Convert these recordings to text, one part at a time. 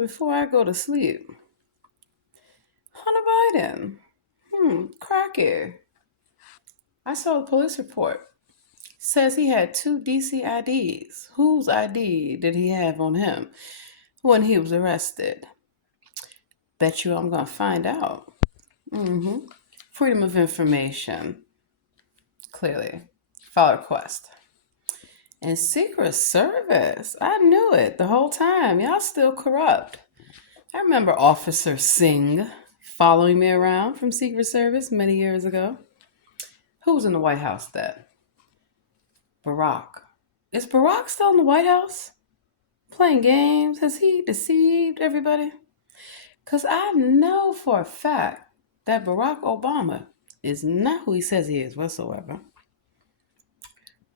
before I go to sleep, Hunter Biden. Cracky. I saw the police report. Says he had two DC IDs. Whose ID did he have on him when he was arrested? Bet you I'm gonna find out. Freedom of information. Clearly. File request. And Secret Service. I knew it the whole time. Y'all still corrupt. I remember Officer Singh following me around from Secret Service many years ago. Who was in the White House then? Barack. Is Barack still in the White House? Playing games? Has he deceived everybody? Because I know for a fact that Barack Obama is not who he says he is whatsoever.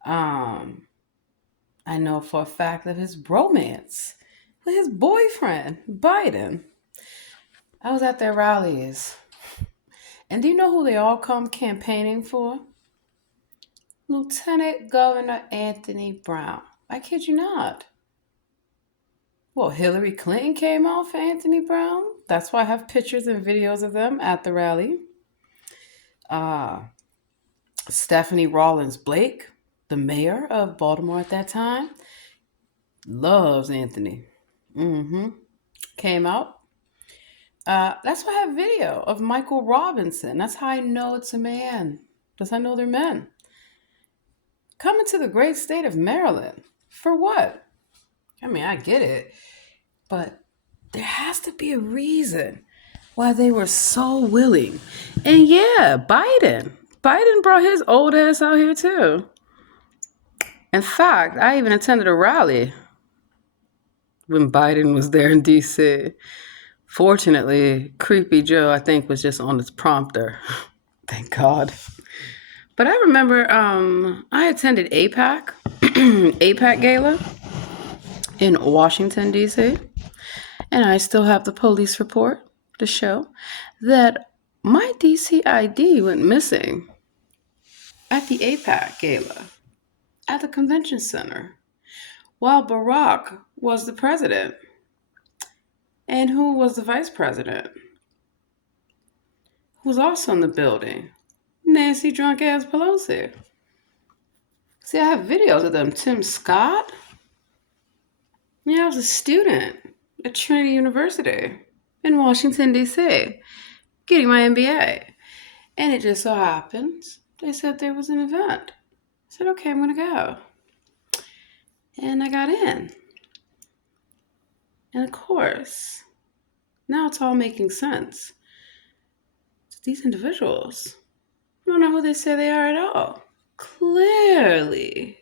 I know for a fact of his bromance with his boyfriend, Biden. I was at their rallies. And do you know who they all come campaigning for? Lieutenant Governor Anthony Brown. I kid you not. Well, Hillary Clinton came out for Anthony Brown. That's why I have pictures and videos of them at the rally. Stephanie Rawlins Blake, the mayor of Baltimore at that time, loves Anthony. Came out. That's why I have video of Michael Robinson. That's how I know it's a man. That's how I know they're men. Coming to the great state of Maryland. For what? I mean, I get it. But there has to be a reason why they were so willing. And yeah, Biden. Biden brought his old ass out here too. In fact, I even attended a rally when Biden was there in D.C. Fortunately, Creepy Joe, I think, was just on his prompter. Thank God. But I remember I attended APAC, APAC Gala in Washington, D.C. And I still have the police report to show that my DC ID went missing at the APAC Gala at the convention center while Barack was the president. And who was the vice president? Who was also in the building? Nancy drunk ass Pelosi. See, I have videos of them. Tim Scott. Yeah, I was a student at Trinity University in Washington, D.C., getting my MBA. And it just so happens they said there was an event. I said, okay, I'm going to go. And I got in. And of course, now it's all making sense. These individuals don't know who they say they are at all. Clearly.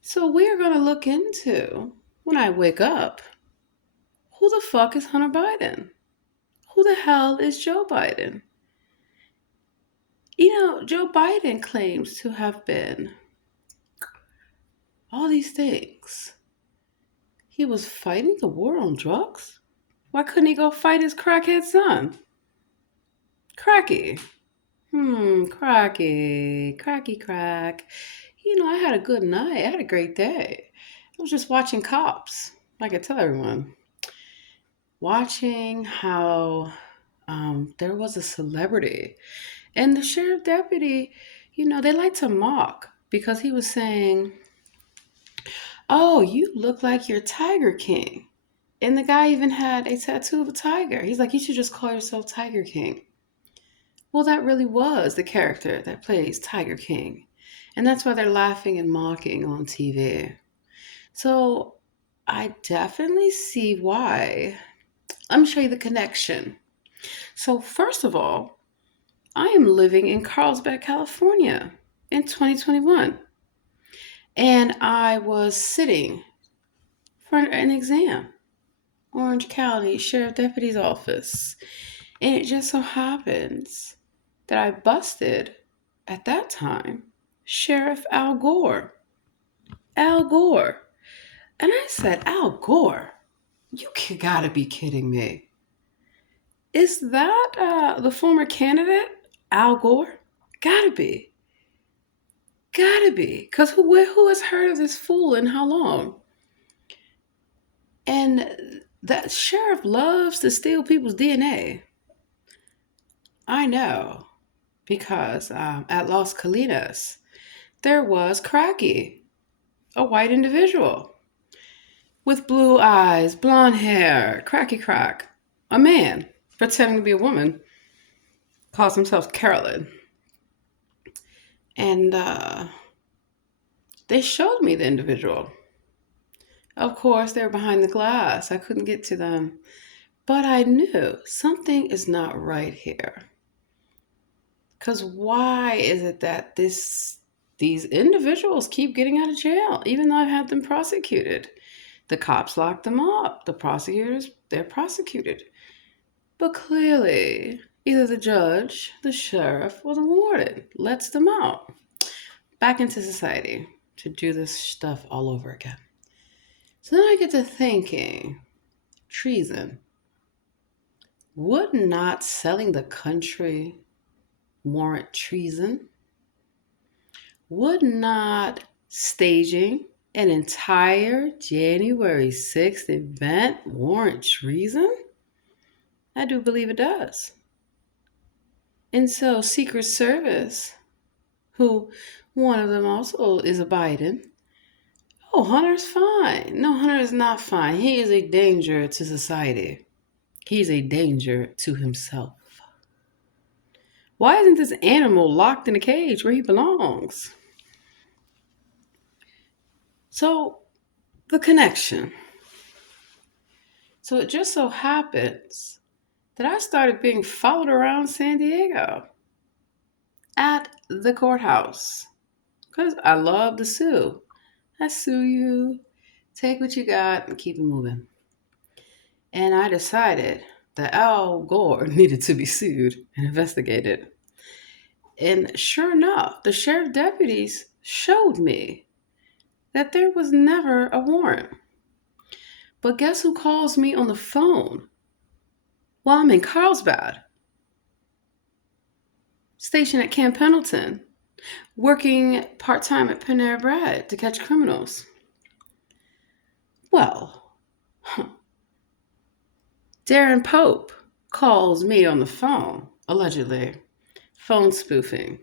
So we're going to look into, when I wake up, who the fuck is Hunter Biden? Who the hell is Joe Biden? You know, Joe Biden claims to have been all these things. He was fighting the war on drugs? Why couldn't he go fight his crackhead son? Cracky. Cracky crack. You know, I had a good night. I had a great day. I was just watching Cops, like I tell everyone. Watching how there was a celebrity. And the sheriff deputy, you know, they like to mock because he was saying, oh, you look like you're Tiger King. And the guy even had a tattoo of a tiger. He's like, you should just call yourself Tiger King. Well, that really was the character that plays Tiger King. And that's why they're laughing and mocking on TV. So I definitely see why. Let me show you the connection. So first of all, I am living in Carlsbad, California in 2021. And I was sitting for an exam. Orange County Sheriff Deputy's Office. And it just so happens that I busted, at that time, Sheriff Al Gore. Al Gore. And I said, Al Gore? You gotta be kidding me. Is that the former candidate, Al Gore? Gotta be. Because who has heard of this fool and how long? And that sheriff loves to steal people's DNA. I know because at Las Colinas, there was Cracky, a white individual with blue eyes, blonde hair, cracky crack, a man pretending to be a woman, calls himself Carolyn. And they showed me the individual. Of course, they were behind the glass. I couldn't get to them. But I knew something is not right here. Because why is it that these individuals keep getting out of jail, even though I've had them prosecuted? The cops lock them up. The prosecutors, they're prosecuted. But clearly, either the judge, the sheriff, or the warden lets them out back into society to do this stuff all over again. So then I get to thinking treason. Would not selling the country warrant treason? Would not staging an entire January 6th event warrant treason? I do believe it does. And so, Secret Service, who one of them also is a Biden, oh, Hunter's fine. No, Hunter is not fine. He is a danger to society. He's a danger to himself. Why isn't this animal locked in a cage where he belongs? So, the connection. So, it just so happens that I started being followed around San Diego at the courthouse because I love to sue. I sue you, take what you got, and keep it moving. And I decided that Al Gore needed to be sued and investigated. And sure enough, the sheriff deputies showed me that there was never a warrant. But guess who calls me on the phone while I'm in Carlsbad, stationed at Camp Pendleton, working part time at Panera Bread to catch criminals? Well, Darren Pope calls me on the phone, allegedly, phone spoofing.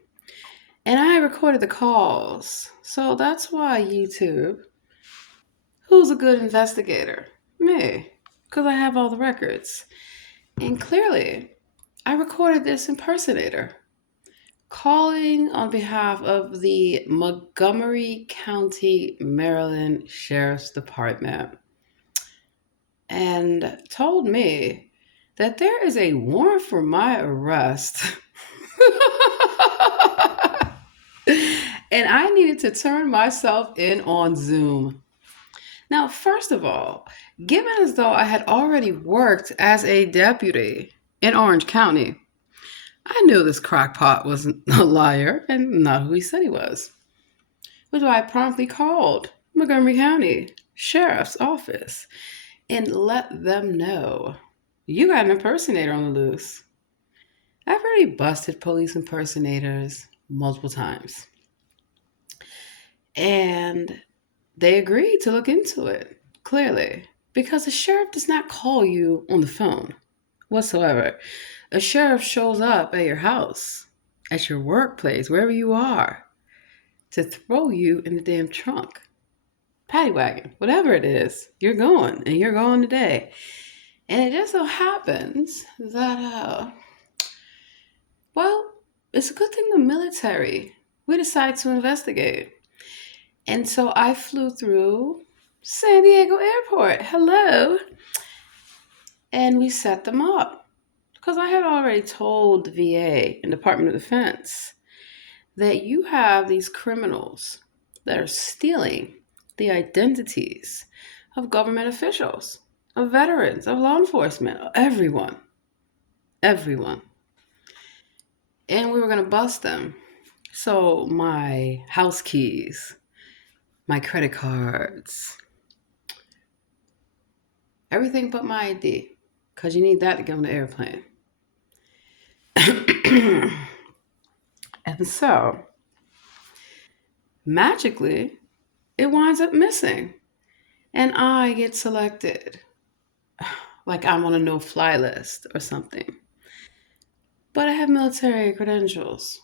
And I recorded the calls. So that's why YouTube. Who's a good investigator? Me. Because I have all the records. And clearly, I recorded this impersonator calling on behalf of the Montgomery County, Maryland Sheriff's Department and told me that there is a warrant for my arrest. And I needed to turn myself in on Zoom. Now, first of all, given as though I had already worked as a deputy in Orange County, I knew this crackpot was a liar and not who he said he was. Which I promptly called Montgomery County Sheriff's Office and let them know you got an impersonator on the loose. I've already busted police impersonators multiple times. And they agreed to look into it, clearly, because the sheriff does not call you on the phone whatsoever. A sheriff shows up at your house, at your workplace, wherever you are, to throw you in the damn trunk, paddy wagon, whatever it is. You're going, and you're going today. And it just so happens that, well, it's a good thing the military, we decided to investigate. And so I flew through San Diego Airport. Hello. And we set them up. Because I had already told the VA and Department of Defense that you have these criminals that are stealing the identities of government officials, of veterans, of law enforcement, of everyone. Everyone. And we were going to bust them. So my house keys, my credit cards, everything but my ID, because you need that to get on the airplane. And so, magically, it winds up missing. And I get selected like I'm on a no-fly list or something. But I have military credentials,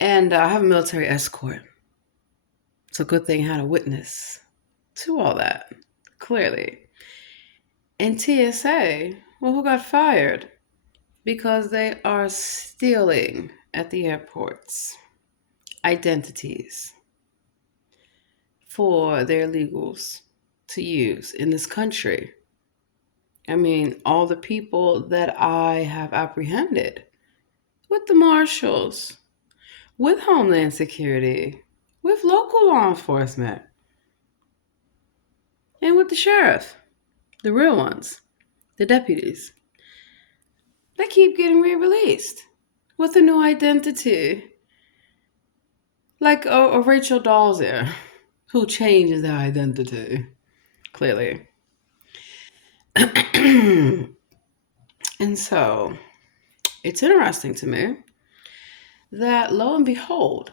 and I have a military escort. It's a good thing I had a witness to all that, clearly. In TSA, well, who got fired? Because they are stealing at the airports identities for their illegals to use in this country. I mean, all the people that I have apprehended with the marshals, with Homeland Security, with local law enforcement, and with the sheriff, the real ones, the deputies, they keep getting re released with a new identity. Like a Rachel Dolezal, who changes their identity, clearly. And so it's interesting to me that lo and behold,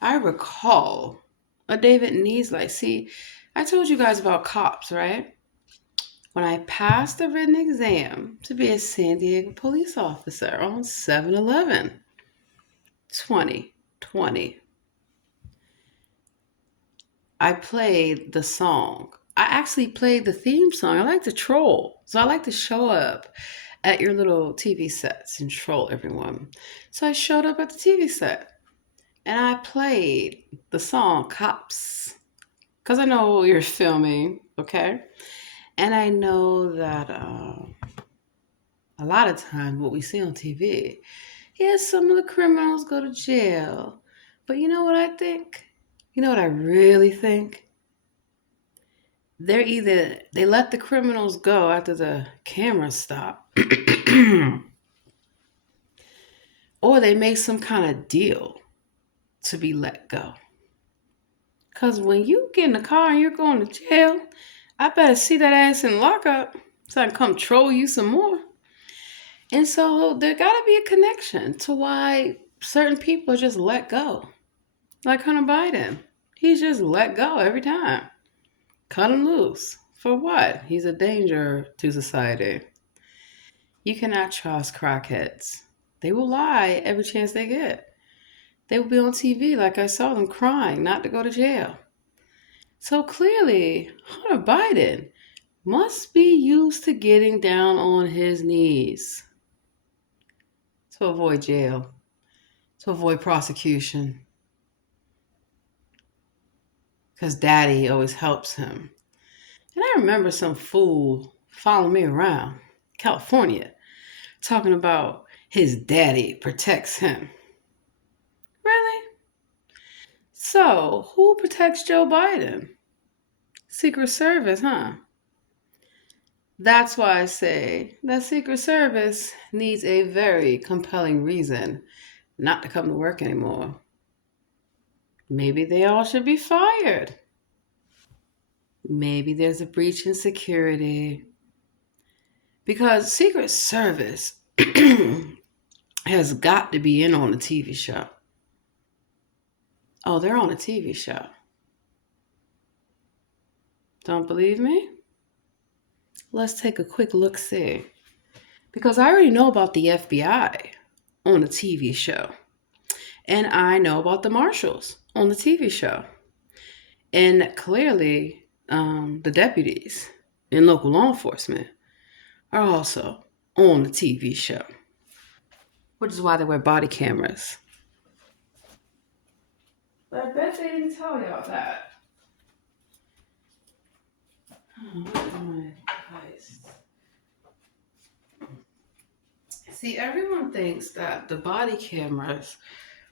I recall a David Neasley. See, I told you guys about cops, right? When I passed the written exam to be a San Diego police officer on 7/11, 2020, I played the song. I actually played the theme song. I like to troll. So I like to show up at your little TV sets and troll everyone. So I showed up at the TV set and I played the song Cops. Because I know you're filming, okay? And I know that a lot of times what we see on TV, yes, some of the criminals go to jail. But you know what I think? You know what I really think? They let the criminals go after the cameras stop, or they make some kind of deal to be let go. Cause when you get in the car and you're going to jail, I better see that ass in lockup so I can come troll you some more. And so there got to be a connection to why certain people are just let go, like Hunter Biden. He's just let go every time. Cut him loose. For what? He's a danger to society. You cannot trust crackheads. They will lie every chance they get. They will be on TV like I saw them crying not to go to jail. So clearly, Hunter Biden must be used to getting down on his knees to avoid jail, to avoid prosecution. Because daddy always helps him. And I remember some fool following me around California talking about his daddy protects him. Really? So, who protects Joe Biden? Secret Service, huh? That's why I say that Secret Service needs a very compelling reason not to come to work anymore. Maybe they all should be fired. Maybe there's a breach in security. Because Secret Service has got to be in on a TV show. Oh, they're on a TV show. Don't believe me? Let's take a quick look-see. Because I already know about the FBI on a TV show. And I know about the marshals on the TV show. And clearly, the deputies in local law enforcement are also on the TV show. Which is why they wear body cameras. But I bet they didn't tell y'all that. See, everyone thinks that the body cameras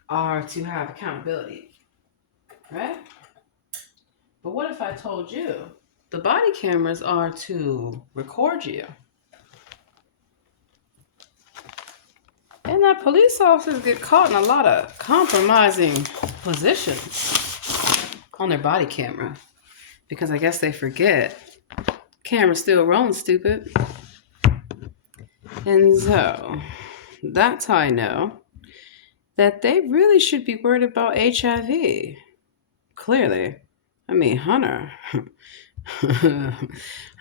are to have accountability, right? But what if I told you the body cameras are to record you? And that police officers get caught in a lot of compromising positions on their body camera. Because I guess they forget. Camera's still rolling, stupid. And so, that's how I know that they really should be worried about HIV. Clearly. I mean, Hunter. How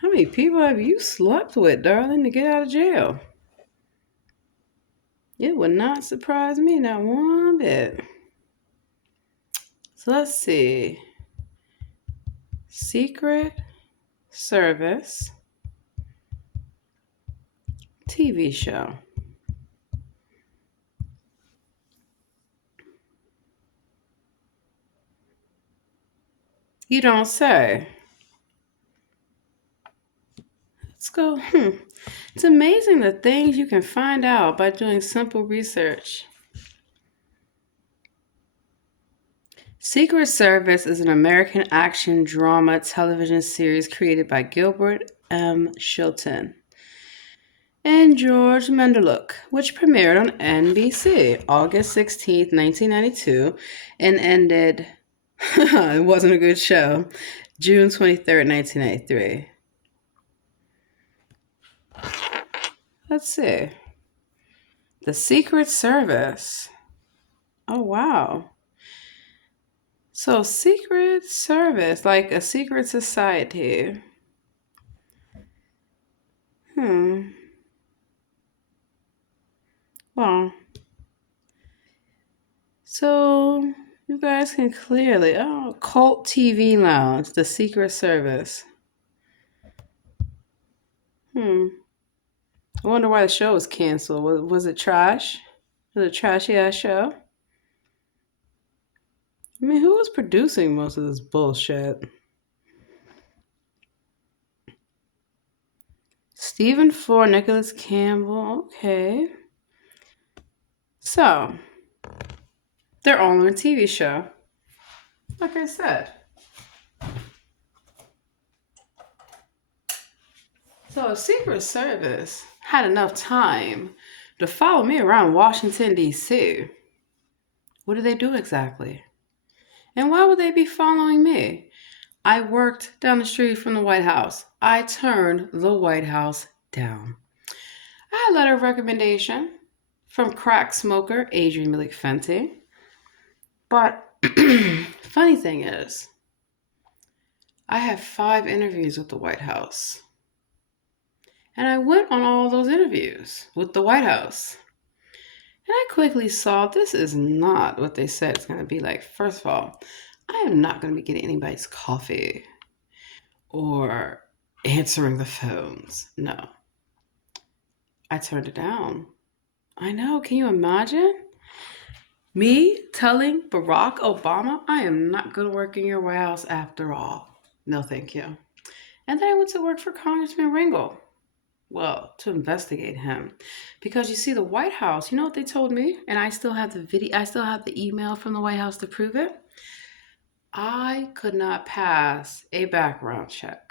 many people have you slept with, darling, to get out of jail? It would not surprise me, not one bit. So let's see. Secret Service TV show. You don't say. Let's go. It's amazing the things you can find out by doing simple research. Secret Service is an American action drama television series created by Gilbert M. Chilton and George Mendeluk, which premiered on NBC August 16th, 1992, and ended, it wasn't a good show, June 23rd, 1993. Let's see. The Secret Service. Oh, wow. So, Secret Service, like a secret society. Hmm. Well, so you guys can clearly, oh, Cult TV Lounge, The Secret Service. Hmm. I wonder why the show was canceled. Was it trash? Was it a trashy ass show? I mean, who was producing most of this bullshit? Stephen Ford, Nicholas Campbell. Okay. So, they're all on a TV show. Like I said. So, a Secret Service had enough time to follow me around Washington, D.C. What did they do exactly? And why would they be following me? I worked down the street from the White House. I turned the White House down. I had a letter of recommendation from crack smoker Adrian Malik Fenty. But funny thing is, I have 5 interviews with the White House. And I went on all those interviews with the White House. And I quickly saw this is not what they said it's going to be like. First of all, I am not going to be getting anybody's coffee or answering the phones. No. I turned it down. I know. Can you imagine? Me telling Barack Obama, I am not going to work in your White House after all. No, thank you. And then I went to work for Congressman Ringel. Well, to investigate him. Because you see, the White House, you know what they told me? And I still have the video, I still have the email from the White House to prove it. I could not pass a background check.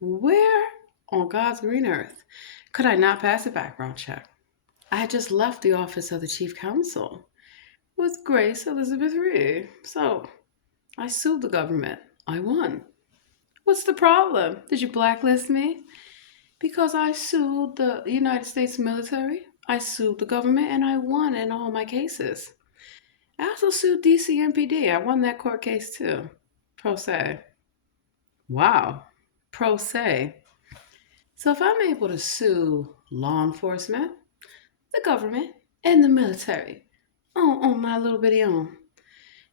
Where on God's green earth could I not pass a background check? I had just left the office of the chief counsel with Grace Elizabeth Reed. So I sued the government. I won. What's the problem? Did you blacklist me? Because I sued the United States military, I sued the government, and I won in all my cases. I also sued DCMPD. I won that court case too. Pro se. Wow. Pro se. So if I'm able to sue law enforcement, the government, and the military on my little bitty own,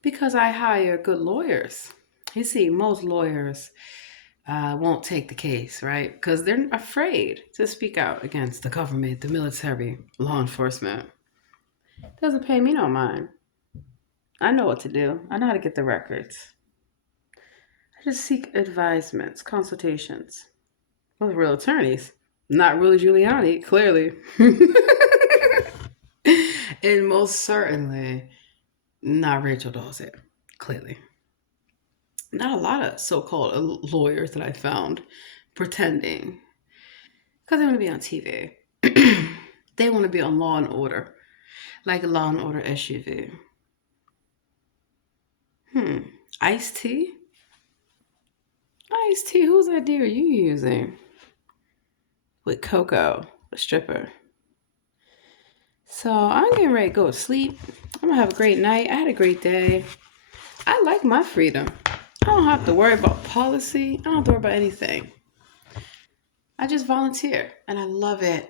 because I hire good lawyers. You see, most lawyers won't take the case, right? Because they're afraid to speak out against the government, the military, law enforcement. Doesn't pay me no mind. I know what to do. I know how to get the records. I just seek advisements, consultations with real attorneys. Not Rudy Giuliani, clearly. And most certainly not Rachel Dawson, clearly. Not a lot of so-called lawyers that I found pretending because they want to be on TV. They want to be on Law and Order, like Law and Order SUV. Iced tea? Iced tea? Whose idea are you using? With Coco, a stripper. So I'm getting ready to go to sleep. I'm gonna have a great night. I had a great day. I like my freedom. I don't have to worry about policy. I don't have to worry about anything. I just volunteer and I love it.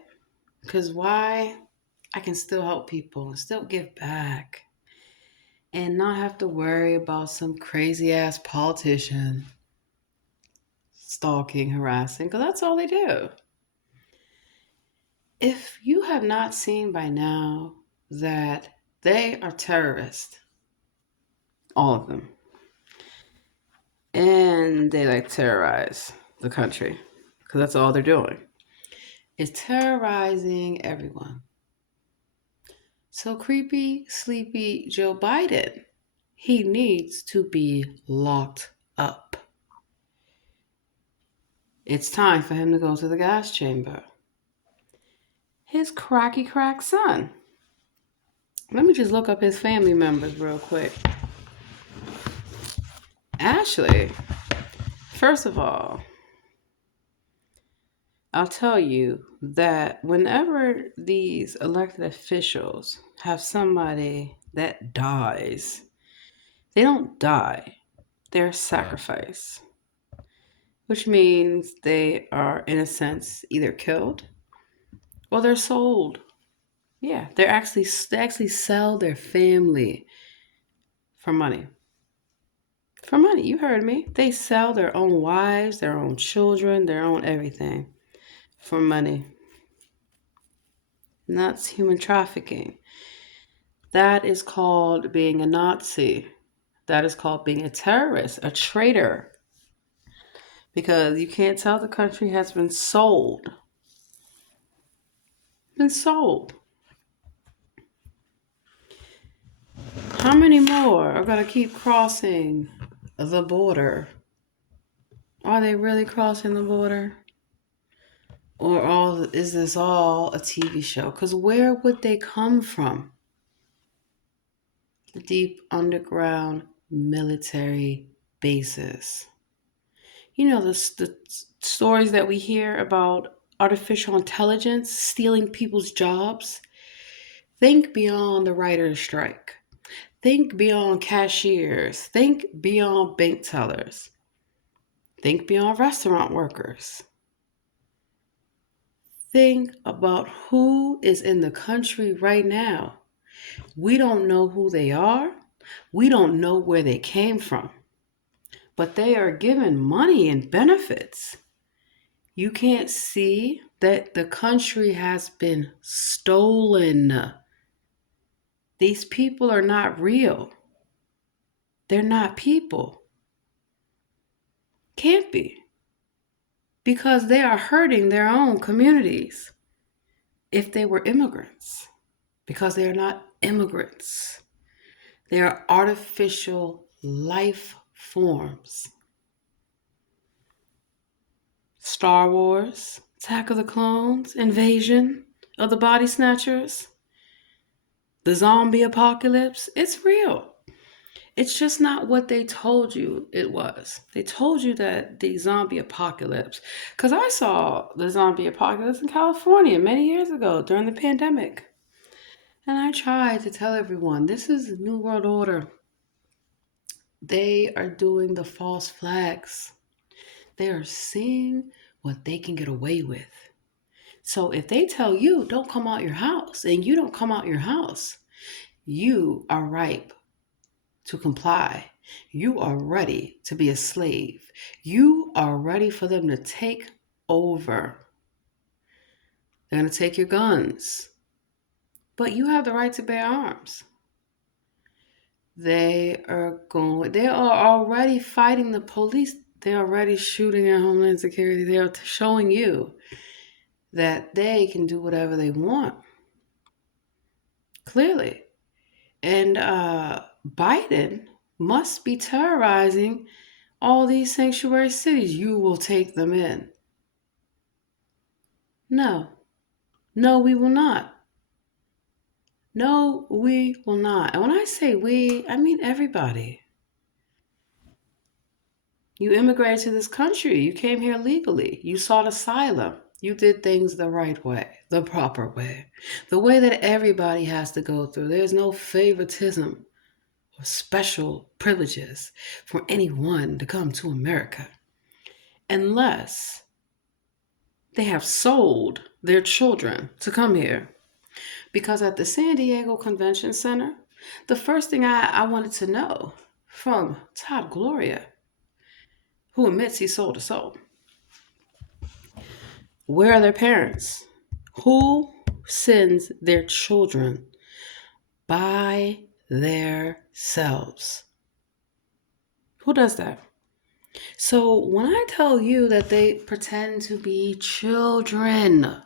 Because why? I can still help people and still give back and not have to worry about some crazy ass politician stalking, harassing, because that's all they do. If you have not seen by now that they are terrorists, all of them, and they like terrorize the country because that's all they're doing is terrorizing everyone. So creepy, sleepy Joe Biden, he needs to be locked up. It's time for him to go to the gas chamber. His cracky crack son. Let me just look up his family members real quick. Ashley, first of all, I'll tell you that whenever these elected officials have somebody that dies, they don't die, they're sacrificed, which means they are, in a sense, either killed or they're sold. Yeah, they actually sell their family for money. For money, you heard me. They sell their own wives, their own children, their own everything for money. And that's human trafficking. That is called being a Nazi. That is called being a terrorist, a traitor. Because you can't tell the country has been sold. Been sold. How many more are going to keep crossing the border? Are they really crossing the border? Or is this all a TV show? Because where would they come from? The deep underground military bases. You know, the stories that we hear about artificial intelligence stealing people's jobs. Think beyond the writer's strike. Think beyond cashiers. Think beyond bank tellers. Think beyond restaurant workers. Think about who is in the country right now. We don't know who they are. We don't know where they came from. But they are given money and benefits. You can't see that the country has been stolen. These people are not real. They're not people. Can't be. Because they are hurting their own communities if they were immigrants. Because they are not immigrants. They are artificial life forms. Star Wars, Attack of the Clones, Invasion of the Body Snatchers, the zombie apocalypse, it's real. It's just not what they told you it was. They told you that the zombie apocalypse, because I saw the zombie apocalypse in California many years ago during the pandemic. And I tried to tell everyone, this is the New World Order. They are doing the false flags. They are seeing what they can get away with. So if they tell you, don't come out your house, and you don't come out your house, you are ripe to comply. You are ready to be a slave. You are ready for them to take over. They're going to take your guns. But you have the right to bear arms. They are already fighting the police. They're already shooting at Homeland Security. They are showing you that they can do whatever they want. Clearly. And Biden must be terrorizing all these sanctuary cities. You will take them in. No. No, we will not. No, we will not. And when I say we, I mean everybody. You immigrated to this country. You came here legally. You sought asylum. You did things the right way, the proper way, the way that everybody has to go through. There's no favoritism or special privileges for anyone to come to America unless they have sold their children to come here. Because at the San Diego Convention Center, the first thing I wanted to know from Todd Gloria, who admits he sold a soul, where are their parents? Who sends their children by themselves? Who does that? So when I tell you that they pretend to be children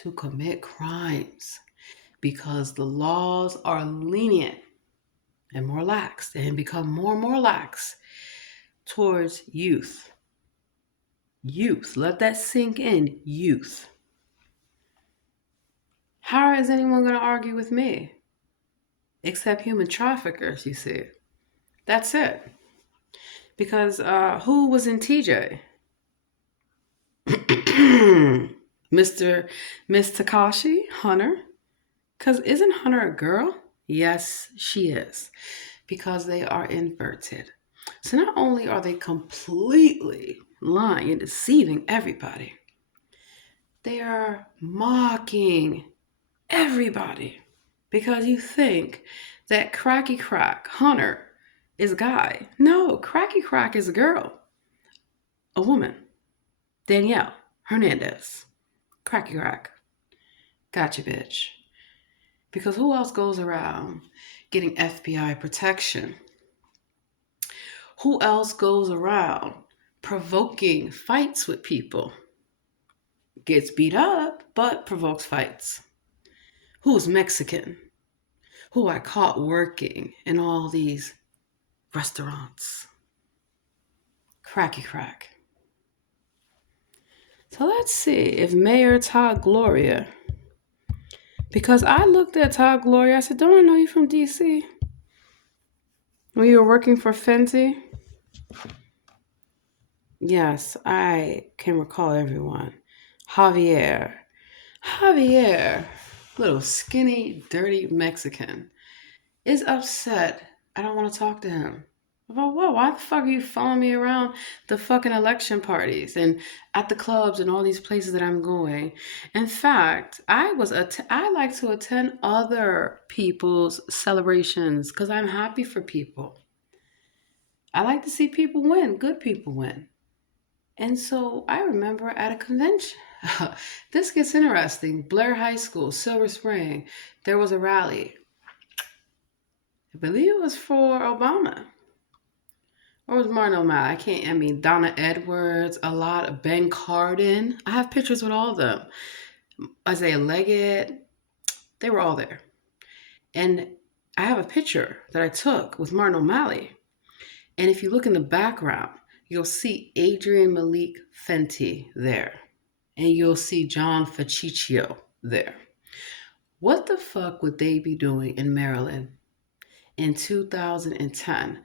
to commit crimes because the laws are lenient and more lax and become more and more lax towards youth. Youth, let that sink in, youth. How is anyone going to argue with me? Except human traffickers, you see. That's it. Because who was in TJ? Miss Takashi Hunter? Because isn't Hunter a girl? Yes, she is. Because they are inverted. So not only are they completely lying and deceiving everybody, they are mocking everybody. Because you think that Cracky Crack Hunter is a guy. No, Cracky Crack is a girl. A woman. Danielle Hernandez. Cracky Crack. Gotcha, bitch. Because who else goes around getting FBI protection? Who else goes around provoking fights with people? Gets beat up, but provokes fights. Who's Mexican? Who I caught working in all these restaurants? Cracky Crack. So let's see if Mayor Todd Gloria, because I looked at Todd Gloria, I said, don't I know you from DC? When you were working for Fenty? Yes, I can recall everyone. Javier, little skinny, dirty Mexican, is upset. I don't want to talk to him. About what? Why the fuck are you following me around the fucking election parties and at the clubs and all these places that I'm going? In fact, I like to attend other people's celebrations because I'm happy for people. I like to see people win, good people win. And so I remember at a convention, this gets interesting. Blair High School, Silver Spring, there was a rally. I believe it was for Obama. Or was Martin O'Malley? Donna Edwards, a lot of Ben Cardin. I have pictures with all of them. Isaiah Leggett, they were all there. And I have a picture that I took with Martin O'Malley. And if you look in the background, you'll see Adrian Malik Fenty there. And you'll see John Faciccio there. What the fuck would they be doing in Maryland in 2010?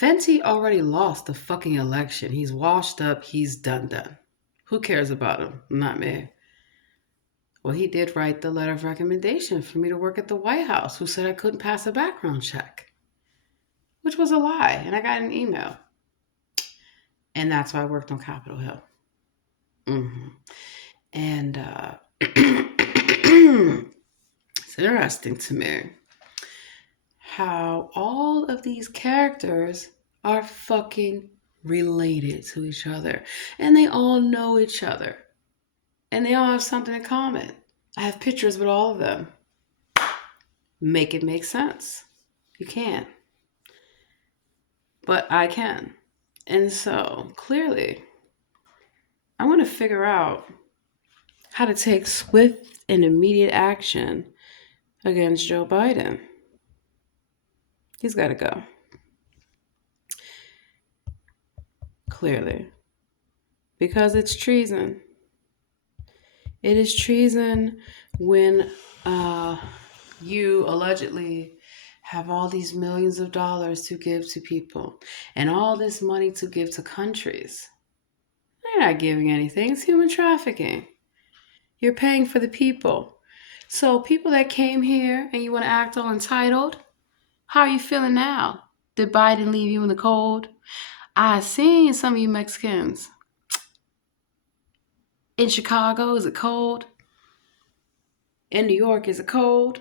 Fenty already lost the fucking election. He's washed up. He's done. Who cares about him? Not me. Well, he did write the letter of recommendation for me to work at the White House, who said I couldn't pass a background check, which was a lie. And I got an email. And that's why I worked on Capitol Hill. Mm-hmm. And it's interesting to me how all of these characters are fucking related to each other. And they all know each other. And they all have something in common. I have pictures with all of them. Make it make sense. You can't. But I can. And so, clearly, I want to figure out how to take swift and immediate action against Joe Biden. He's got to go. Clearly. Because it's treason. It is treason when you allegedly have all these millions of dollars to give to people and all this money to give to countries. You're not giving anything. It's human trafficking. You're paying for the people. So people that came here and you want to act all entitled, How are you feeling now? Did Biden leave you in the cold? I seen some of you Mexicans. In Chicago, is it cold? In New York, is it cold?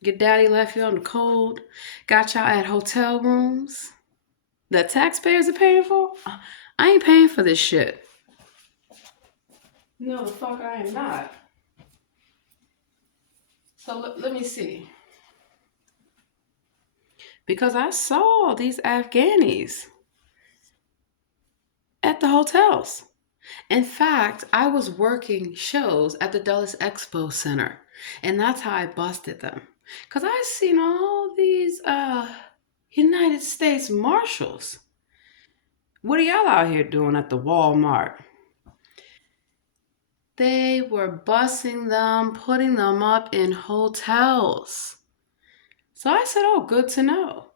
Your daddy left you on the cold. Got y'all at hotel rooms that taxpayers are paying for? I ain't paying for this shit. No, the fuck I am not. So let me see. Because I saw these Afghanis at the hotels. In fact, I was working shows at the Dulles Expo Center, and that's how I busted them. Because I seen all these United States Marshals. What are y'all out here doing at the Walmart? They were busing them, putting them up in hotels. So I said, oh, good to know.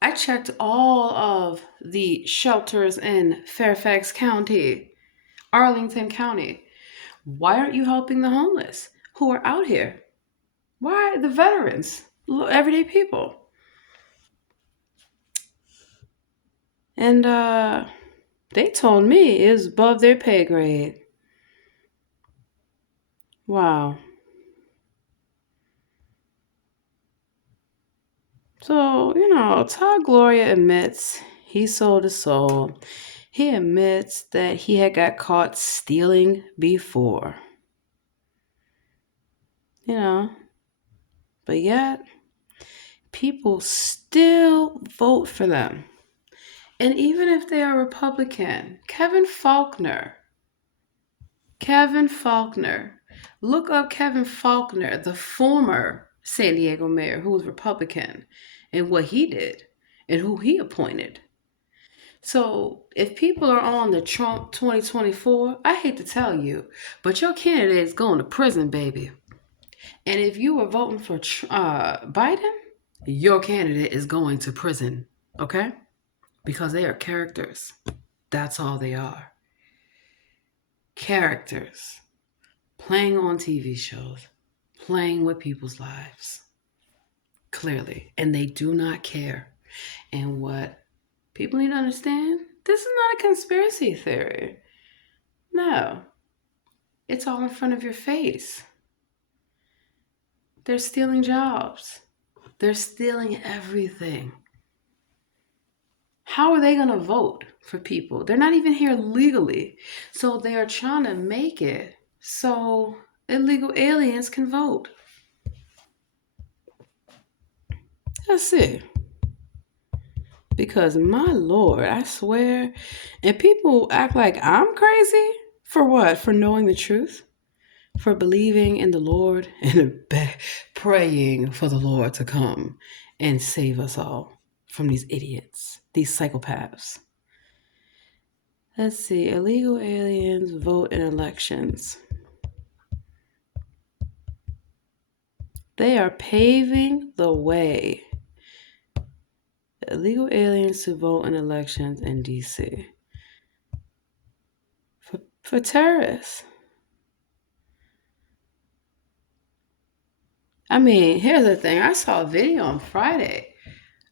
I checked all of the shelters in Fairfax County, Arlington County. Why aren't you helping the homeless who are out here? Why the veterans, everyday people? And they told me it was above their pay grade. Wow. So, Todd Gloria admits he sold his soul. He admits that he had got caught stealing before. But yet people still vote for them. And even if they are Republican, Kevin Faulconer, look up Kevin Faulconer, the former San Diego mayor who was Republican, and what he did and who he appointed. So if people are on the Trump 2024, I hate to tell you, but your candidate is going to prison, baby. And if you were voting for Biden, your candidate is going to prison, okay? Because they are characters. That's all they are. Characters. Playing on TV shows. Playing with people's lives. Clearly. And they do not care. And what people need to understand, this is not a conspiracy theory. No. It's all in front of your face. They're stealing jobs. They're stealing everything. How are they going to vote for people? They're not even here legally. So they are trying to make it so illegal aliens can vote. Let's see. Because my Lord, I swear, and people act like I'm crazy. For what? For knowing the truth? For believing in the Lord and praying for the Lord to come and save us all from these idiots, these psychopaths. Let's see. Illegal aliens vote in elections. They are paving the way. Illegal aliens to vote in elections in D.C. For terrorists. I mean, here's the thing. I saw a video on Friday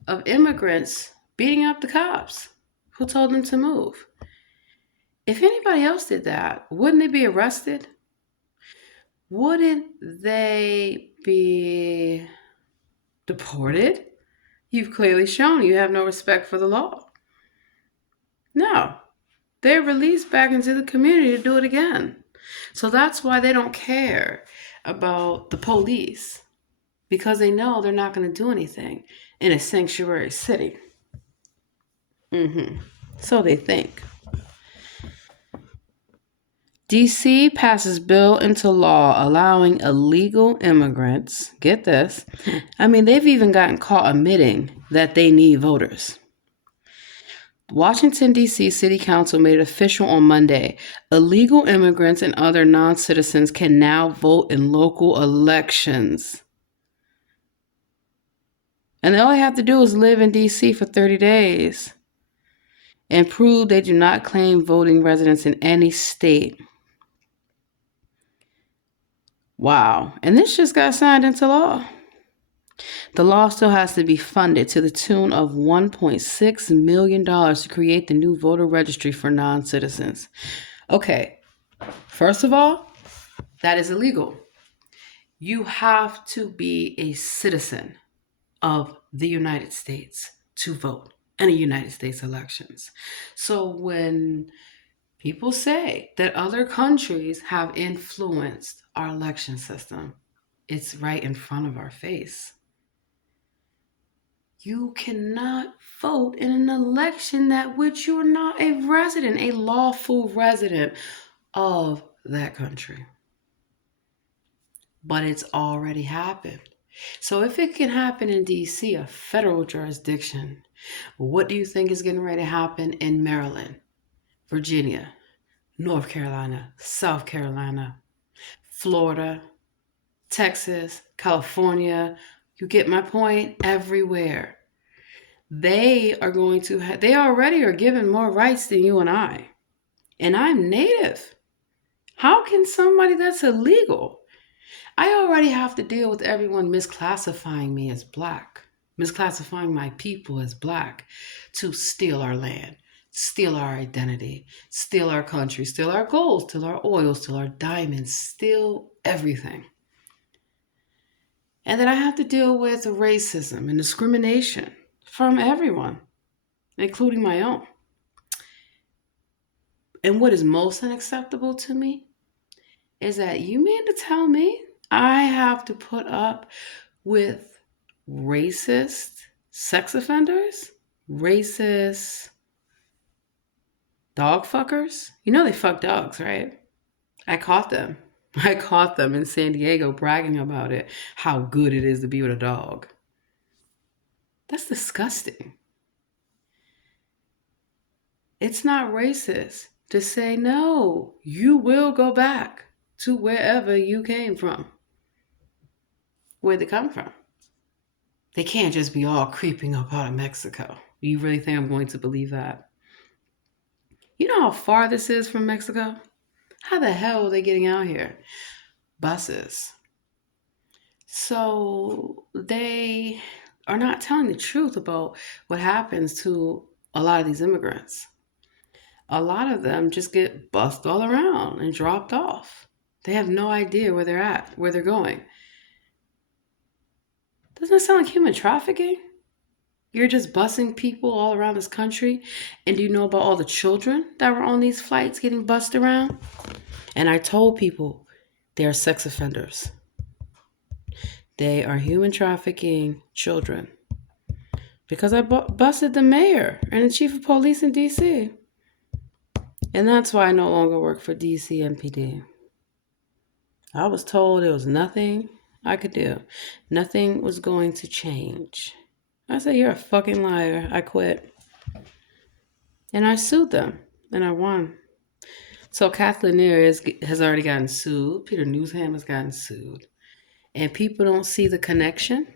of immigrants beating up the cops who told them to move. If anybody else did that, wouldn't they be arrested? Wouldn't they be deported? You've clearly shown you have no respect for the law. No. They're released back into the community to do it again. So that's why they don't care about the police. Because they know they're not going to do anything in a sanctuary city. So they think. DC passes bill into law allowing illegal immigrants, get this, they've even gotten caught admitting that they need voters. Washington, D.C. City Council made it official on Monday. Illegal immigrants and other non-citizens can now vote in local elections. And all they have to do is live in D.C. for 30 days and prove they do not claim voting residence in any state. Wow. And this just got signed into law. The law still has to be funded to the tune of $1.6 million to create the new voter registry for non citizens. Okay, first of all, that is illegal. You have to be a citizen of the United States to vote in the United States elections. So when people say that other countries have influenced our election system, it's right in front of our face. You cannot vote in an election that which you are not a resident, a lawful resident of that country. But it's already happened. So if it can happen in DC, a federal jurisdiction, what do you think is getting ready to happen in Maryland, Virginia, North Carolina, South Carolina, Florida, Texas, California? You get my point? Everywhere. They are going to they already are given more rights than you and I. And I'm native. How can somebody that's illegal? I already have to deal with everyone misclassifying me as black, misclassifying my people as black to steal our land, steal our identity, steal our country, steal our gold, steal our oil, steal our diamonds, steal everything. And then I have to deal with racism and discrimination from everyone, including my own. And what is most unacceptable to me is that you mean to tell me I have to put up with racist sex offenders, racist dog fuckers? You know they fuck dogs, right? I caught them. I caught them in San Diego bragging about it, how good it is to be with a dog. That's disgusting. It's not racist to say, no, you will go back to wherever you came from. Where'd they come from? They can't just be all creeping up out of Mexico. You really think I'm going to believe that? You know how far this is from Mexico? How the hell are they getting out here? Buses. So they are not telling the truth about what happens to a lot of these immigrants. A lot of them just get bussed all around and dropped off. They have no idea where they're at, where they're going. Doesn't that sound like human trafficking? You're just bussing people all around this country. And do you know about all the children that were on these flights getting bussed around? And I told people they are sex offenders. They are human trafficking children. Because I busted the mayor and the chief of police in DC. And that's why I no longer work for DC MPD. I was told there was nothing I could do. Nothing was going to change. I said, you're a fucking liar. I quit. And I sued them. And I won. So Kathleen has already gotten sued. Peter Newsham has gotten sued. And people don't see the connection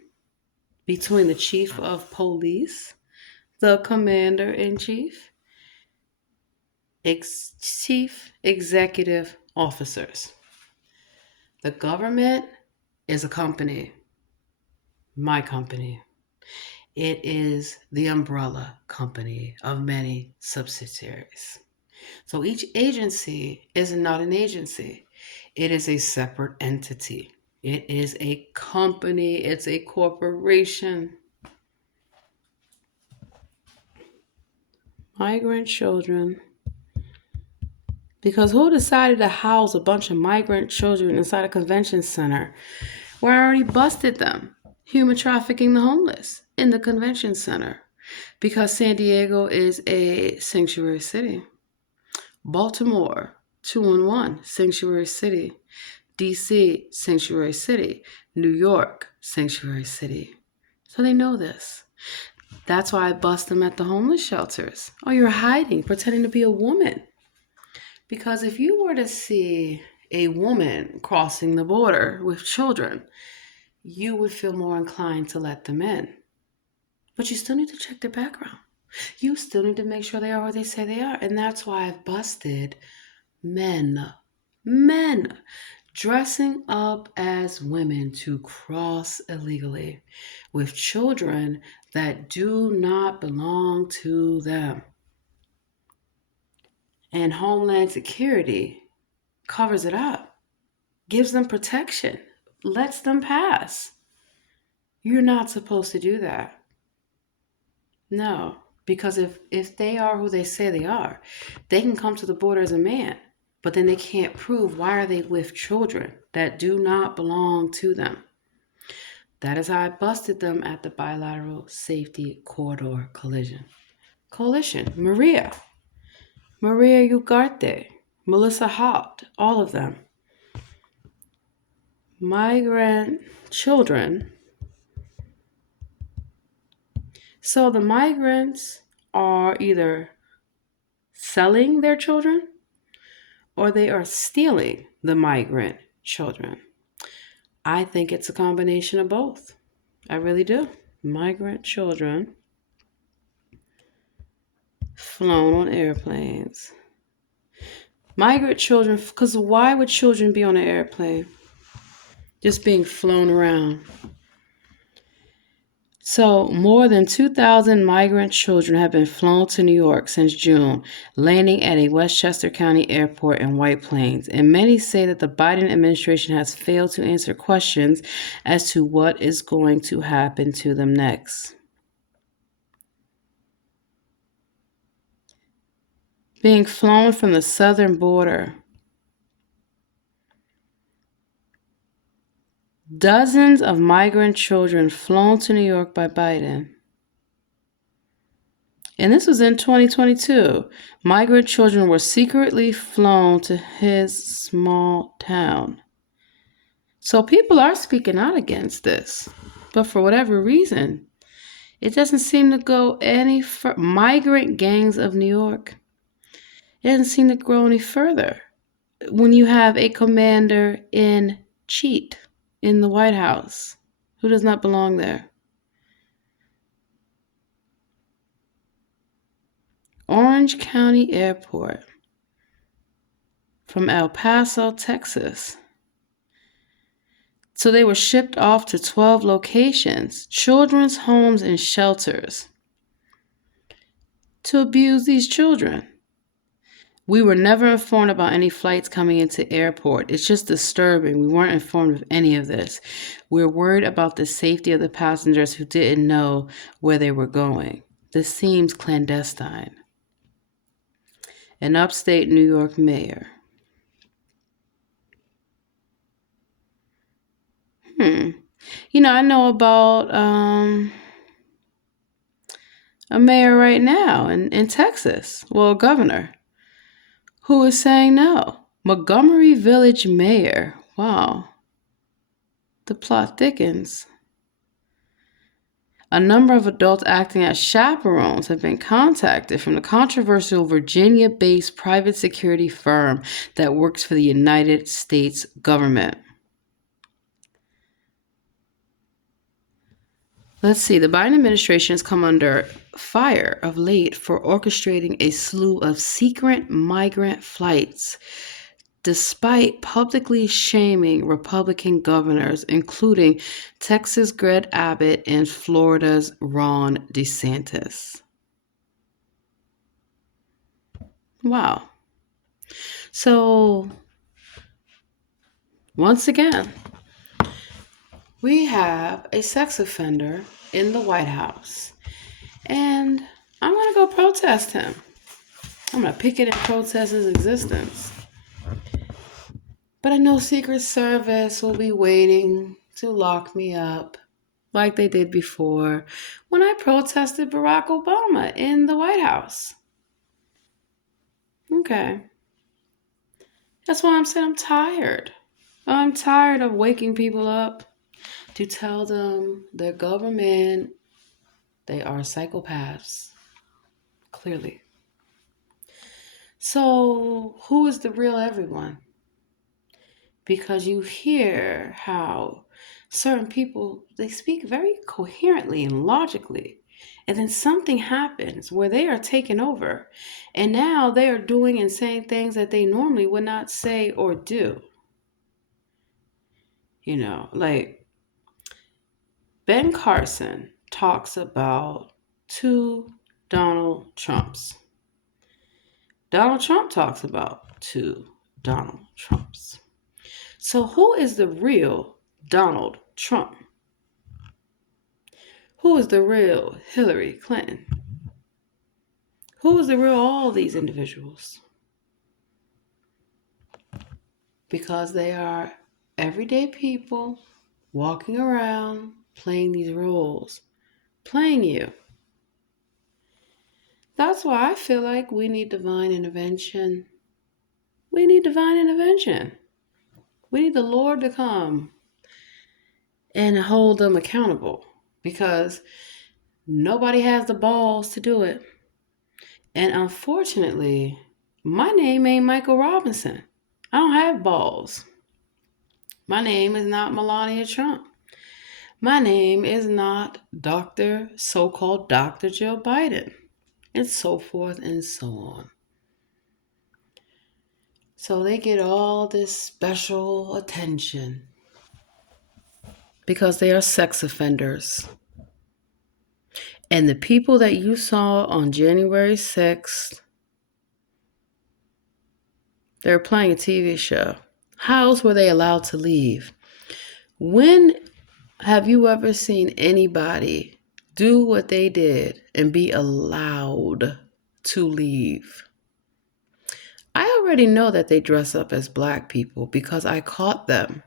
between the chief of police, the commander-in-chief, chief executive officers. The government is a company, my company. It is the umbrella company of many subsidiaries. So each agency is not an agency. It is a separate entity. It is a company. It's a corporation. Migrant children. Because who decided to house a bunch of migrant children inside a convention center where I already busted them? Human trafficking the homeless in the convention center. Because San Diego is a sanctuary city. Baltimore, 2-in-1, sanctuary city. DC, sanctuary city. New York, sanctuary city. So they know this. That's why I bust them at the homeless shelters. Oh, you're hiding, pretending to be a woman. Because if you were to see a woman crossing the border with children, you would feel more inclined to let them in. But you still need to check their background. You still need to make sure they are where they say they are. And that's why I've busted men Men dressing up as women to cross illegally with children that do not belong to them. And Homeland Security covers it up, gives them protection, lets them pass. You're not supposed to do that. No, because if they are who they say they are, they can come to the border as a man, but then they can't prove why are they with children that do not belong to them. That is how I busted them at the bilateral safety corridor coalition. Maria Ugarte, Melissa Haupt, all of them. Migrant children. So the migrants are either selling their children or they are stealing the migrant children. I think it's a combination of both. I really do. Migrant children flown on airplanes. Migrant children, because why would children be on an airplane? Just being flown around. So, more than 2,000 migrant children have been flown to New York since June, landing at a Westchester County airport in White Plains. And many say that the Biden administration has failed to answer questions as to what is going to happen to them next. Being flown from the southern border. Dozens of migrant children flown to New York by Biden. And this was in 2022. Migrant children were secretly flown to his small town. So people are speaking out against this. But for whatever reason, it doesn't seem to go any further. Migrant gangs of New York. It doesn't seem to grow any further when you have a commander in chief in the White House who does not belong there. Orange County Airport from El Paso, Texas. So they were shipped off to 12 locations, children's homes and shelters, to abuse these children. We were never informed about any flights coming into airport. It's just disturbing. We weren't informed of any of this. We're worried about the safety of the passengers who didn't know where they were going. This seems clandestine. An upstate New York mayor. I know about a mayor right now in Texas, well, a governor, who is saying no. Montgomery Village mayor. Wow. The plot thickens. A number of adults acting as chaperones have been contacted from the controversial Virginia-based private security firm that works for the United States government. Let's see, the Biden administration has come under fire of late for orchestrating a slew of secret migrant flights, despite publicly shaming Republican governors, including Texas' Greg Abbott and Florida's Ron DeSantis. Wow. So, once again, we have a sex offender in the White House, and I'm going to go protest him. I'm going to picket and protest his existence. But I know Secret Service will be waiting to lock me up like they did before when I protested Barack Obama in the White House. Okay. That's why I'm saying I'm tired. I'm tired of waking people up to tell them their government, they are psychopaths. Clearly. So, who is the real everyone? Because you hear how certain people, they speak very coherently and logically. And then something happens where they are taken over. And now they are doing and saying things that they normally would not say or do. Like Ben Carson talks about two Donald Trumps. Donald Trump talks about two Donald Trumps. So who is the real Donald Trump? Who is the real Hillary Clinton? Who is the real all these individuals? Because they are everyday people walking around playing these roles, playing you. That's why I feel like we need divine intervention. We need divine intervention. We need the Lord to come and hold them accountable because nobody has the balls to do it. And unfortunately, my name ain't Michael Robinson. I don't have balls. My name is not Melania Trump. My name is not so-called Dr. Jill Biden, and so forth and so on. So they get all this special attention because they are sex offenders. And the people that you saw on January 6th, they were playing a TV show. How else were they allowed to leave? When have you ever seen anybody do what they did and be allowed to leave? I already know that they dress up as black people because I caught them.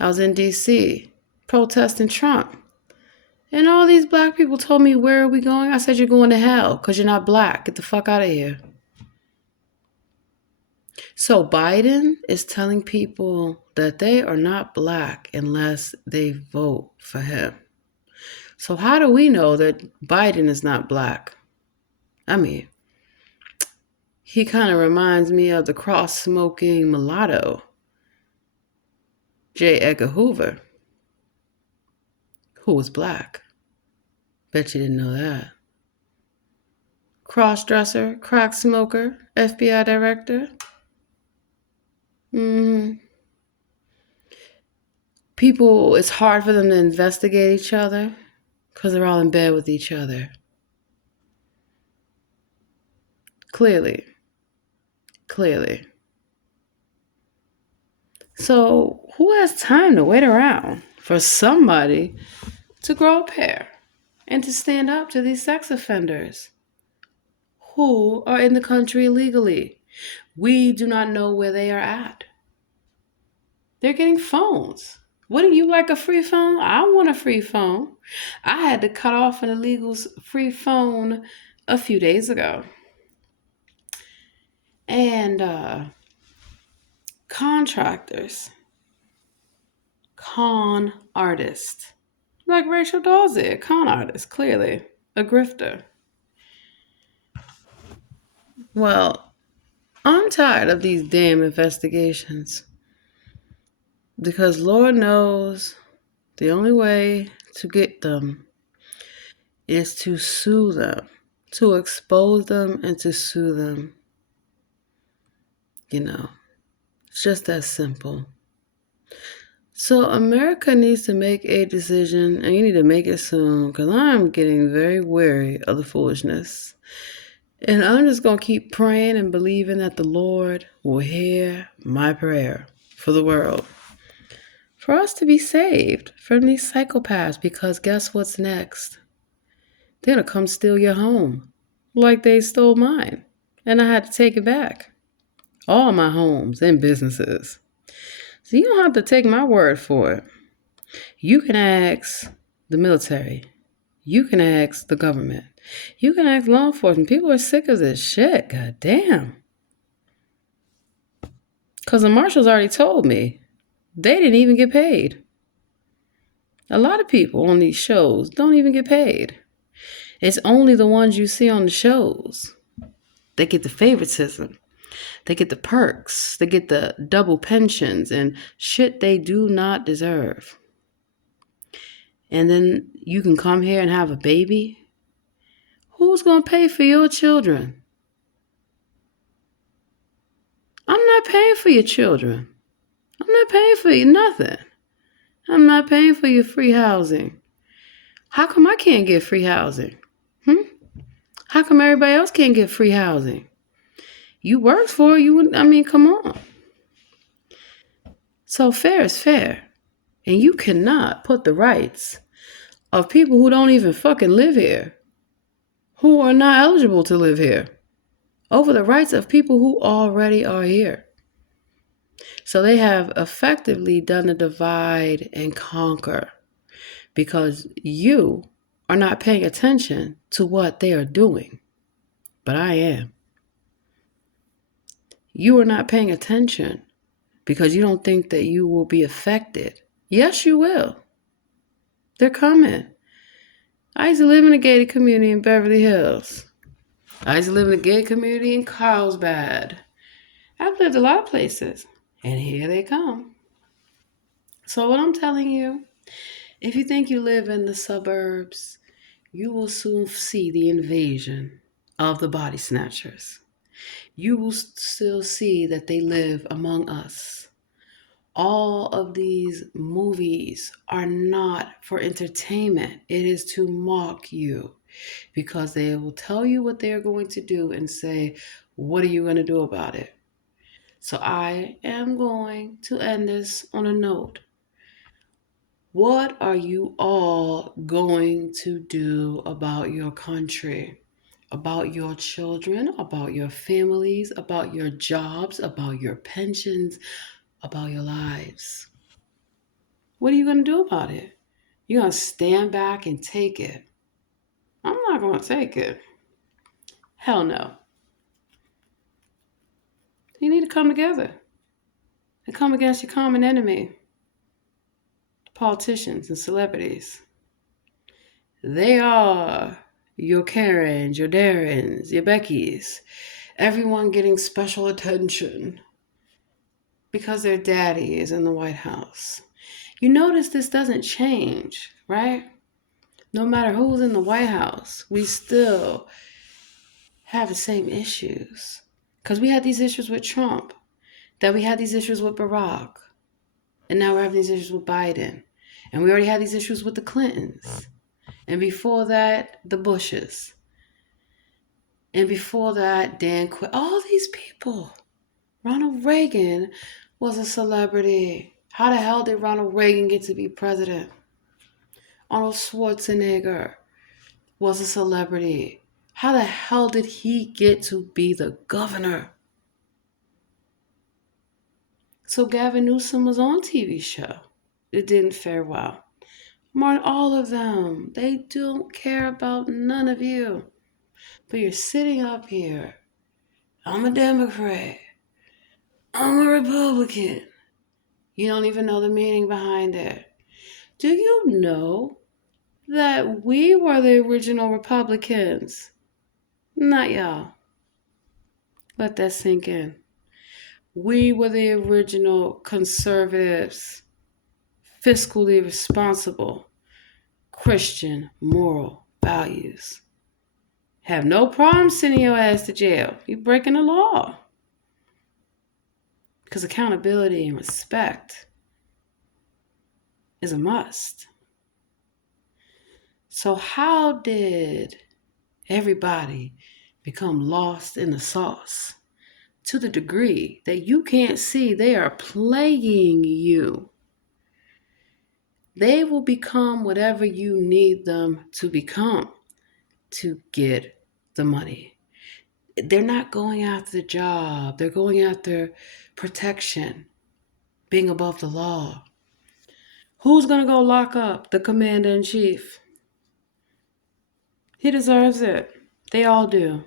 I was in DC protesting Trump. And all these black people told me, where are we going? I said, you're going to hell because you're not black. Get the fuck out of here. So Biden is telling people that they are not black unless they vote for him. So how do we know that Biden is not black? I mean, he kind of reminds me of the cross-smoking mulatto, J. Edgar Hoover, who was black. Bet you didn't know that. Cross-dresser, crack smoker, FBI director. People, it's hard for them to investigate each other because they're all in bed with each other. Clearly. So who has time to wait around for somebody to grow a pair and to stand up to these sex offenders who are in the country illegally? We do not know where they are at. They're getting phones. Wouldn't you like a free phone? I want a free phone. I had to cut off an illegal free phone a few days ago. And contractors, con artist, like Rachel Dolezal, con artist, clearly a grifter. Well, I'm tired of these damn investigations because Lord knows the only way to get them is to sue them, to expose them and to sue them. It's just that simple. So America needs to make a decision, and you need to make it soon because I'm getting very weary of the foolishness. And I'm just going to keep praying and believing that the Lord will hear my prayer for the world. For us to be saved from these psychopaths, because guess what's next? They're going to come steal your home like they stole mine. And I had to take it back. All my homes and businesses. So you don't have to take my word for it. You can ask the military. You can ask the government. You can ask law enforcement. People are sick of this shit. God damn. Because the marshals already told me they didn't even get paid. A lot of people on these shows don't even get paid. It's only the ones you see on the shows. They get the favoritism. They get the perks. They get the double pensions and shit they do not deserve. And then you can come here and have a baby Who's going to pay for your children? I'm not paying for your children. I'm not paying for you nothing. I'm not paying for your free housing. How come I can't get free housing? Hmm? How come everybody else can't get free housing? You worked for it. Come on. So fair is fair. And you cannot put the rights of people who don't even fucking live here, who are not eligible to live here, over the rights of people who already are here. So they have effectively done a divide and conquer because you are not paying attention to what they are doing. But I am. You are not paying attention because you don't think that you will be affected. Yes, you will. They're coming. I used to live in a gated community in Beverly Hills. I used to live in a gated community in Carlsbad. I've lived a lot of places. And here they come. So what I'm telling you, if you think you live in the suburbs, you will soon see the invasion of the body snatchers. You will still see that they live among us. All of these movies are not for entertainment. It is to mock you because they will tell you what they're going to do and say, what are you going to do about it? So I am going to end this on a note. What are you all going to do about your country, about your children, about your families, about your jobs, about your pensions, about your lives? What are you going to do about it? You're going to stand back and take it. I'm not going to take it. Hell no. You need to come together and come against your common enemy, politicians and celebrities. They are your Karens, your Darrens, your Beckys, everyone getting special attention because their daddy is in the White House. You notice this doesn't change, right? No matter who's in the White House, we still have the same issues. Because we had these issues with Trump, that we had these issues with Barack, and now we're having these issues with Biden. And we already had these issues with the Clintons. And before that, the Bushes. And before that, Dan Quinn. All these people. Ronald Reagan was a celebrity. How the hell did Ronald Reagan get to be president? Arnold Schwarzenegger was a celebrity. How the hell did he get to be the governor? So Gavin Newsom was on TV show. It didn't fare well. Martin, all of them, they don't care about none of you. But you're sitting up here. I'm a Democrat. I'm a Republican. You don't even know the meaning behind it. Do you know that we were the original Republicans? Not y'all. Let that sink in. We were the original conservatives, fiscally responsible, Christian moral values. Have no problem sending your ass to jail. You're breaking the law. Because accountability and respect is a must. So how did everybody become lost in the sauce to the degree that you can't see they are playing you? They will become whatever you need them to become to get the money. They're not going after the job. They're going after protection, being above the law. Who's going to go lock up the commander-in-chief? He deserves it. They all do.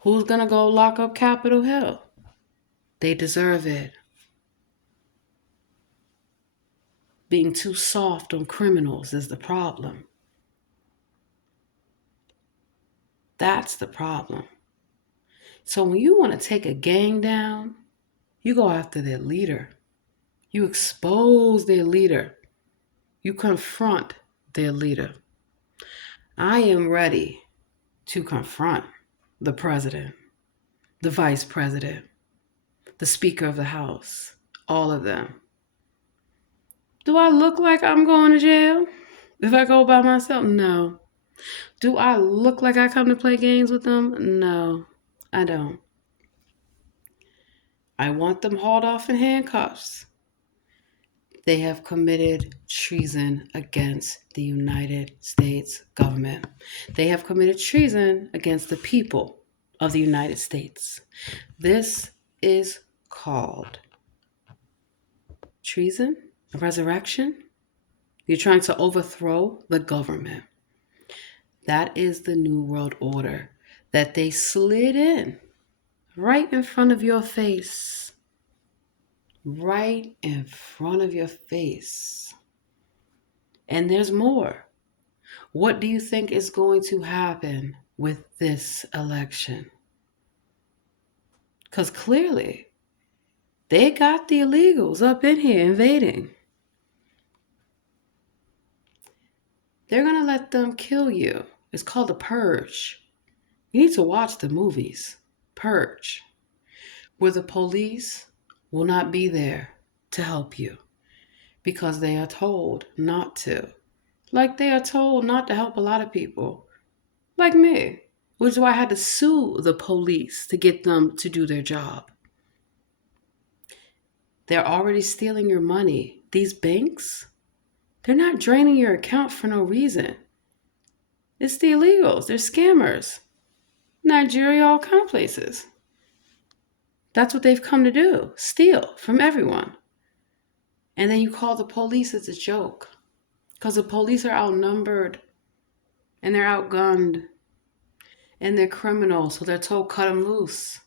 Who's going to go lock up Capitol Hill? They deserve it. Being too soft on criminals is the problem. That's the problem. So when you want to take a gang down, you go after their leader. You expose their leader. You confront their leader. I am ready to confront the president, the vice president, the Speaker of the House, all of them. Do I look like I'm going to jail if I go by myself? No. Do I look like I come to play games with them? No, I don't. I want them hauled off in handcuffs. They have committed treason against the United States government. They have committed treason against the people of the United States. This is called treason, resurrection. You're trying to overthrow the government. That is the New World Order that they slid in right in front of your face. Right in front of your face. And there's more. What do you think is going to happen with this election? Because clearly, they got the illegals up in here invading. They're going to let them kill you. It's called a purge. You need to watch the movies. Purge. Where the police will not be there to help you because they are told not to. Like they are told not to help a lot of people. Like me. Which is why I had to sue the police to get them to do their job. They're already stealing your money. These banks, they're not draining your account for no reason. It's the illegals. They're scammers. Nigeria, all kind of places. That's what they've come to do. Steal from everyone. And then you call the police, it's a joke. Because the police are outnumbered. And they're outgunned. And they're criminals, so they're told cut them loose.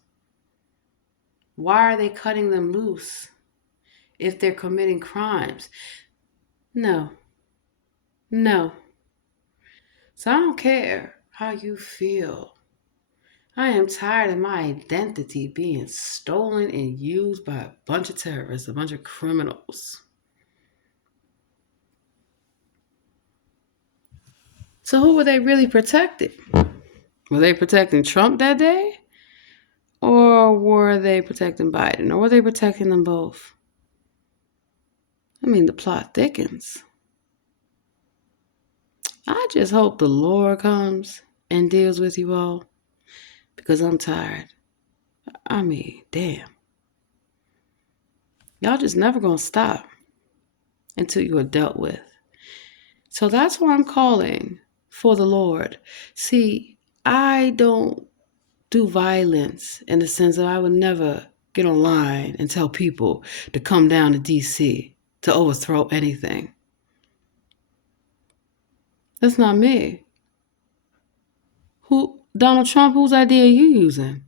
Why are they cutting them loose if they're committing crimes? No. So I don't care how you feel. I am tired of my identity being stolen and used by a bunch of terrorists, a bunch of criminals. So who were they really protecting? Were they protecting Trump that day? Or were they protecting Biden? Or were they protecting them both? I mean, the plot thickens. I just hope the Lord comes and deals with you all because I'm tired. I mean, damn. Y'all just never gonna stop until you are dealt with. So that's why I'm calling for the Lord. See, I don't do violence in the sense that I would never get online and tell people to come down to DC to overthrow anything. That's not me. Donald Trump, whose idea are you using?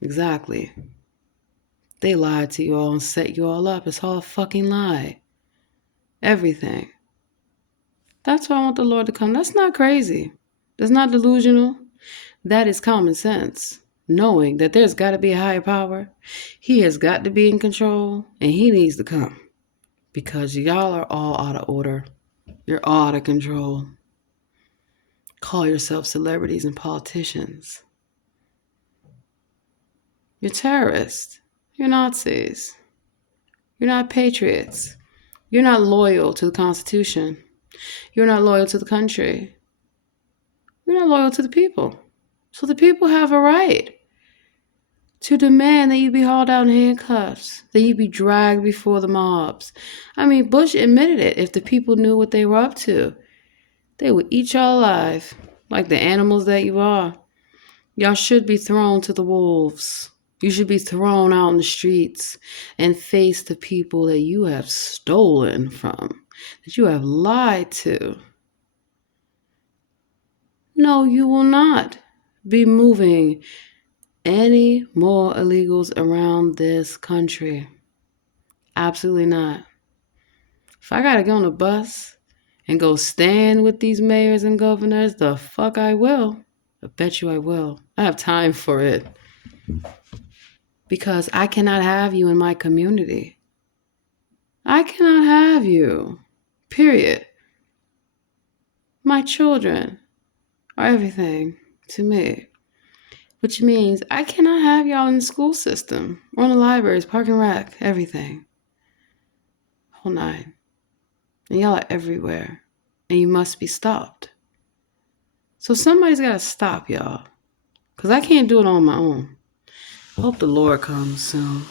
Exactly. They lied to you all and set you all up. It's all a fucking lie. Everything. That's why I want the Lord to come. That's not crazy. That's not delusional. That is common sense. Knowing that there's got to be a higher power. He has got to be in control. And he needs to come. Because y'all are all out of order. You're all out of control. Call yourself celebrities and politicians. You're terrorists. You're Nazis. You're not patriots. You're not loyal to the Constitution. You're not loyal to the country. You're not loyal to the people. So the people have a right to demand that you be hauled out in handcuffs, that you be dragged before the mobs. I mean, Bush admitted it. If the people knew what they were up to, they would eat y'all alive like the animals that you are. Y'all should be thrown to the wolves. You should be thrown out in the streets and face the people that you have stolen from, that you have lied to. No, you will not be moving any more illegals around this country. Absolutely not. If I gotta get on a bus and go stand with these mayors and governors, the fuck I will. I bet you I will. I have time for it. Because I cannot have you in my community. I cannot have you. Period. My children are everything. to me. Which means I cannot have y'all in the school system, or in the libraries, park and rec, everything. Whole nine. And y'all are everywhere. And you must be stopped. So somebody's got to stop y'all. Because I can't do it on my own. I hope the Lord comes soon.